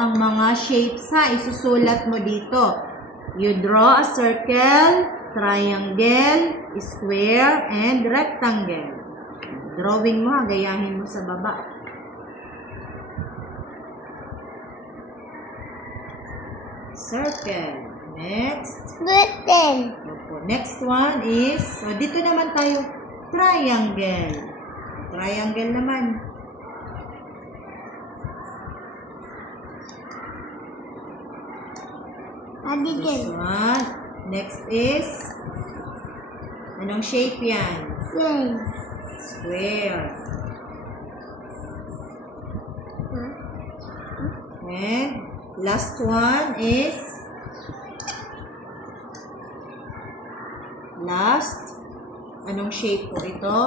ang mga shapes ha. Isusulat mo dito. You draw a circle, triangle, square, and rectangle. Drawing mo ha. Gayahin mo sa baba. Circle. Next. Next one is, dito naman tayo, triangle. Triangle naman. This one. Next is, anong shape yan? Square. And last one is, anong shape po ito?